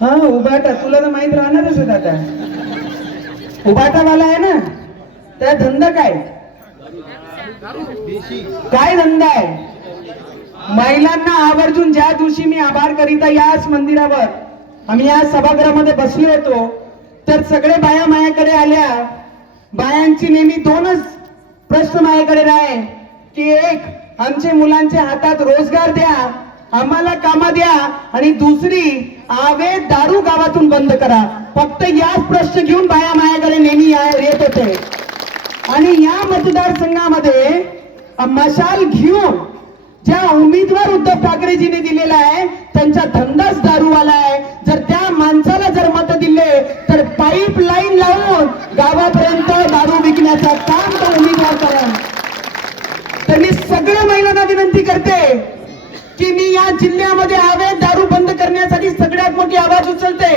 हा उबाटा तुला तर माहित राहणारच आहे आता. उबाटावाला आहे ना, त्या धंदा काय काय धंदा आहे? महिलांना आवर्जून ज्या दिवशी मी आभार करीता याच मंदिरावर आम्ही या सभागृहामध्ये बसलो होतो, तर सगळे बाया मायाकडे आल्या. बायांची नेहमी दोनच प्रश्न माझ्याकडे राहे की एक आमचे मुलांच्या हातात रोजगार द्या, आम्हाला कामा द्या, आणि दुसरी अवैध दारू गावातून बंद करा. फक्त याच प्रश्न घेऊन बाया माझ्याकडे नेहमी येत होते. आणि या मतदारसंघामध्ये मशाल घेऊन ज्या उमेदवार उद्धव ठाकरेजीने दिलेला आहे त्यांचा धंदाच दारूवाला आहे. जर त्या माणसाला जर मत दिले तर पाईपलाईन लावून गावापर्यंत दारू विकण्याचा काम तो उमेदवार करा. तर मी सगळ्या महिलांना विनंती करते की मी या जिल्ह्यामध्ये अवैध दारू बंद करण्यासाठी सगळ्यात मोठी आवाज उचलते.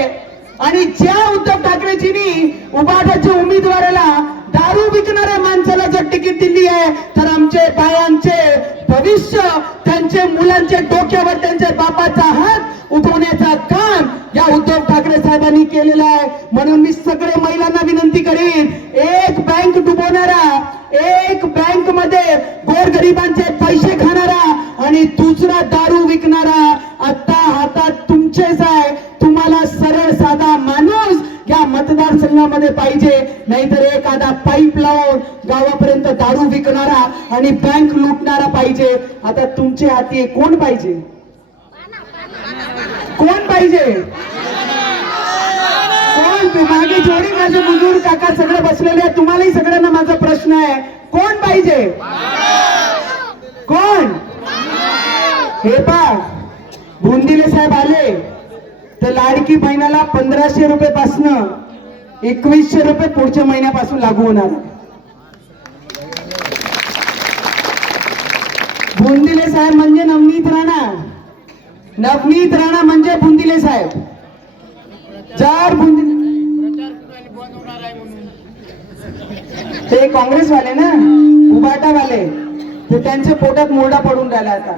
आणि ज्या उद्धव ठाकरेजींनी उबाटाच्या उमेदवाराला दारू विकणाऱ्या माणसाला जर तिकीट दिली आहे तर आमचे बायांचे भविष्य, त्यांचे मुलांचे डोक्यावर त्यांच्या बापाचा हात उठवण्याचा काम या उद्धव ठाकरे साहेबांनी केलेला आहे. म्हणून मी सगळे महिलांना विनंती करीन, एक बँक डुबवणारा, एक बँक मध्ये गोरगरिबांचे पैसे खाणारा आणि दुसरा दारू विकणारा आता हातात तुमचेच आहे. तुम्हाला सरळ साधा माणूस या मतदारसंघामध्ये पाहिजे, नाहीतर एखादा पाईप लावून गावापर्यंत दारू विकणारा आणि बँक लुटणारा पाहिजे. आता तुमच्या हाती कोण पाहिजे? कोण पाहिजे? कोण? मागे जोडी माझे बुजुर्ग काका सगळे बसलेले आहेत. तुम्हालाही सगळ्यांना माझा प्रश्न आहे, कोण पाहिजे? कोण? हे पहा, भुंदिले साहेब आले तर लाडकी बहिणाला 1500 रुपये पासून 2100 रुपये पुढच्या महिन्यापासून लागू होणार. भुंदिले साहेब म्हणजे नवनीत राणा, नवनीत राणा म्हणजे भुंदिले साहेब. जर ते काँग्रेसवाले ना, उबाटावाले, ते त्यांच्या पोटात मोरडा पडून राहिला आता.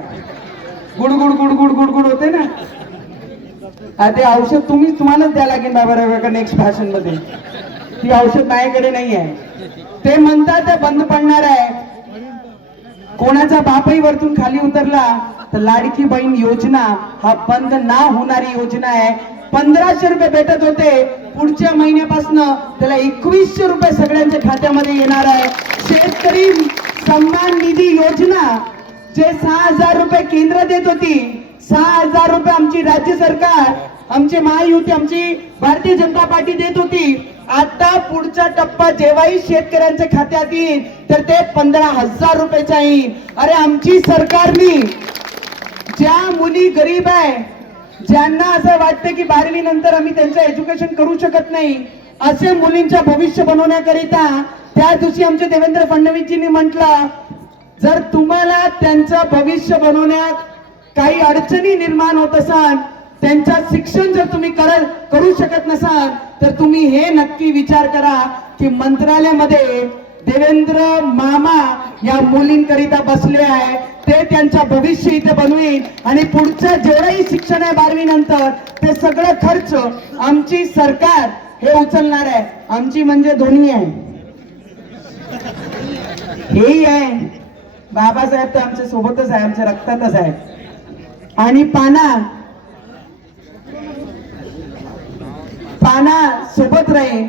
गुडगुड गुडगुड गुडगुड होते ना, ते औषध तुम्हालाच द्या लागेल बाबा नेक्स्ट भाषण मध्ये. ती औषध माझ्याकडे नाही आहे. ते म्हणतात ते बंद पडणार आहे. कोणाचा बापही वरतून खाली उतरला तर लाडकी बहीण योजना हा बंद ना होणारी योजना आहे. 1500 रुपये भेटत होते, पुढच्या महिन्यापासून त्याला 2100 रुपये सगळ्यांच्या खात्यामध्ये येणार आहे. शेतकरी सन्मान निधी योजना जे 6000 रुपये केंद्र देत होती, 6000 रुपये आमची राज्य सरकार, आमची महायुती, आमची भारतीय जनता पार्टी देत होती. आता पुढचा टप्पा जेव्हाही शेतकऱ्यांच्या खात्यात येईल तर ते 15,000 रुपयाचा येईल. अरे आमची सरकारनी ज्या मुली गरीब आहे, ज्यांना असं वाटतं की 12वी नंतर आम्ही त्यांचं एज्युकेशन करू शकत नाही, असे मुलींच्या भविष्य बनवण्याकरिता त्या दिवशी आमचे देवेंद्र फडणवीसजींनी म्हटलं, जर तुम्हाला त्यांचं भविष्य बनवण्यात काही अडचणी निर्माण होत असाल, त्यांचं शिक्षण जर तुम्ही करू शकत नसाल, तर तुम्ही हे नक्की विचार करा की मंत्रालयामध्ये देवेंद्र मामा या मुलींकरिता बसले आहे. ते त्यांचा भविष्य इथे बनवेल आणि पुढचं जेवढंही शिक्षण आहे 12वी नंतर ते सगळं खर्च आमची सरकार हे उचलणार आहे. आमची म्हणजे दोन्ही आहे, हेही आहे. बाबासाहेब तर आमच्या सोबतच आहे, आमच्या रक्तातच आहे. आणि पाना सोबत राहील